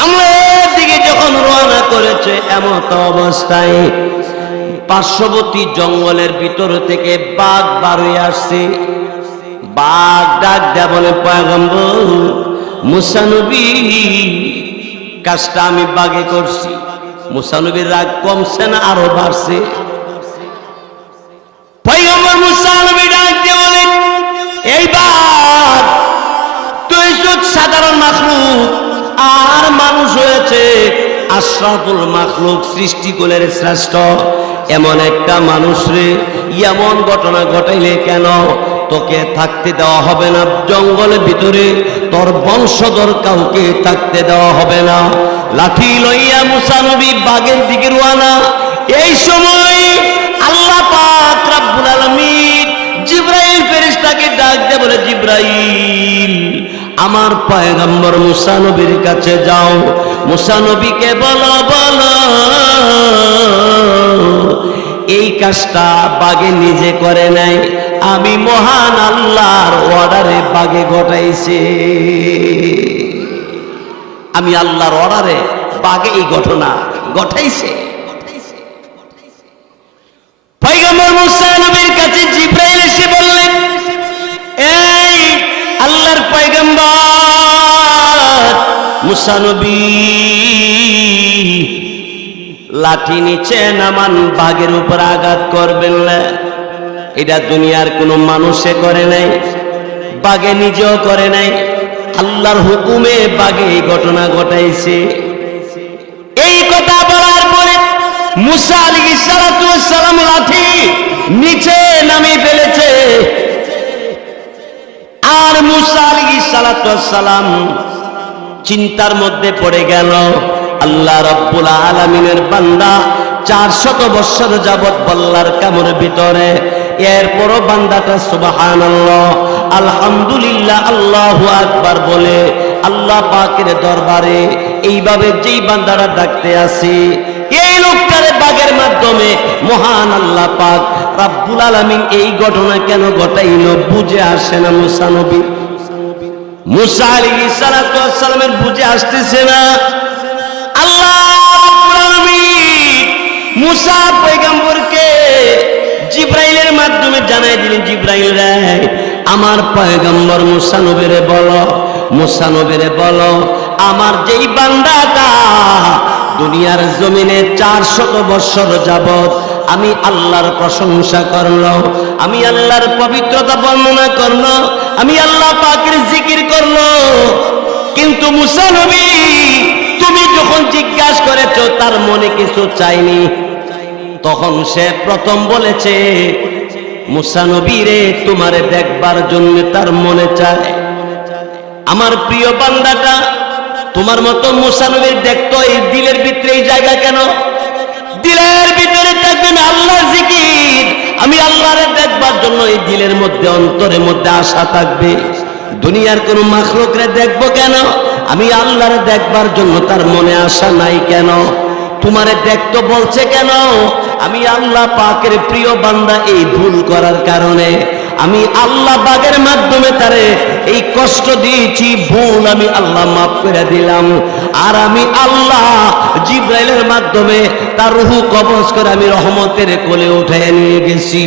সামনের দিকে যখন রওনা করেছে এমত অবস্থায় পার্শ্ববর্তী জঙ্গলের ভিতর থেকে বাঘ বার হয়ে আসছে। বাঘ ডাক দেয়া বলে, পয়গম্বর মুসা নবী, কাজটা আমি বাঘে করছি। মুসা নবীর রাগ কমছে না আরো বাড়ছে? পয়গম্বর মুসা নবী ডাক দিয়ে বলেন, এই বাঘ তুই সাধারণ মাখলুক আর মানুষ হয়েছে আশরাফুল মাখলুক, সৃষ্টিকুলের শ্রেষ্ঠ এমন একটা মানুষ রে এমন ঘটনা ঘটাইলে কেন? তোকে থাকতে দেওয়া হবে না জঙ্গলের ভিতরে, তোর বংশধর কাউকে থাকতে দেওয়া হবে না। লাঠি লইয়া মুসা নবী বাঘের দিকে রওনা। এই সময় আল্লাহ পাক রব্বুল আলামিন জিবরাইল ফেরেশতাকে ডাক দিয়ে বলে, জিবরাইল আমার পয়গম্বর মুসা নবীর কাছে যাও, মুসা নবীকে বলো বলো এই কাজটা বাঘে নিজে করে নাই, আমি মহান আল্লাহর অর্ডারে বাঘে ঘটাইছে। আমি আল্লাহর অর্ডারে বাঘে এই ঘটনা ঘটাইছে। পয়গম্বর মুসা নবীর কাছে জিবরাইল এসে বললেন, এই আল্লাহর পয়গম্বর মুসা নবী, লাঠি নিচে নামান, বাঘের উপর আঘাত করবেন না। এটা দুনিয়ার কোনো মানুষে করে নাই, বাঘে নিজেও করে নাই, আল্লাহর হুকুমে বাঘে এই ঘটনা ঘটাইছে। এই কথা বলার পরে মুসা আলাইহিস সালাতু ওয়াস সালাম লাঠি নিচে নামিয়ে ফেলেছে। আর মুসা আলাইহিস সালাতু ওয়াস সালাম চিন্তার মধ্যে পড়ে গেল, আল্লাহ রাব্বুল আলামিনের বান্দা 400 বছর যাবত বল্লার কামড়ের ভিতরে, এরপরও বান্দাটা সুবহানাল্লাহ আলহামদুলিল্লাহ আল্লাহু আকবার বলে আল্লাহ পাকের দরবারে এইভাবে যেই বান্দারা ডাকতে আসে, এই লোকটারে বাঘের মাধ্যমে মহান আল্লাহ পাক রব্বুল আলামিন এই ঘটনা কেন ঘটাইলো বুঝে আসে না মুসা নবী। মুসা আলাইহিস সালাতু ওয়াস সালামের বুঝে আসতেছে না। আল্লাহ রাব্বুল আলামিন মুসা পয়গম্বরকে জিবরাইলের মাধ্যমে জানাই দিলেন, জিবরাইল রে আমার পয়গম্বর মুসা নবীরে বলো, মুসা নবীরে বলো আমার যেই বান্দাটা দুনিয়ার জমিনে 400 বছর যাবত আমি আল্লাহর প্রশংসা করলো, আমি আল্লাহর পবিত্রতা বর্ণনা করলো, আমি আল্লাহ পাকের জিকির করলো, কিন্তু মুসা নবী তুমি যখন জিজ্ঞাসা করেছো তার মনে কিছু চাইনি, তখন সে প্রথম বলেছে মুসা নবী রে তোমারে দেখবার জন্য তার মনে চায়। আমার প্রিয় বান্দাটা তোমার মতো মুসা নবীর দেখতো এই দিলের ভিতরে এই জায়গা কেন? দিলের ভিতরে থাকবেন আল্লাহর জিকির, আমি আল্লাহরে দেখবার জন্য এই দিলের মধ্যে অন্তরের মধ্যে আশা থাকবে। দুনিয়ার কোন মাখলুকরে দেখবো কেন? আমি আল্লাহরে দেখবার জন্য তার মনে আশা নাই কেন? তোমারে দেখতো বলছে কেন? আমি আল্লাহ পাকের প্রিয় বান্দা এই ভুল করার কারণে আমি আল্লাহ পাকের মাধ্যমে তারে এই কষ্ট দিয়েছি, ভুল আমি আল্লাহ মাফ করে দিলাম। আর আমি আল্লাহ জিবরাইলের মাধ্যমে তার রূহ কবজ করে আমি রহমতের কোলে উঠায় নিয়ে গেছি।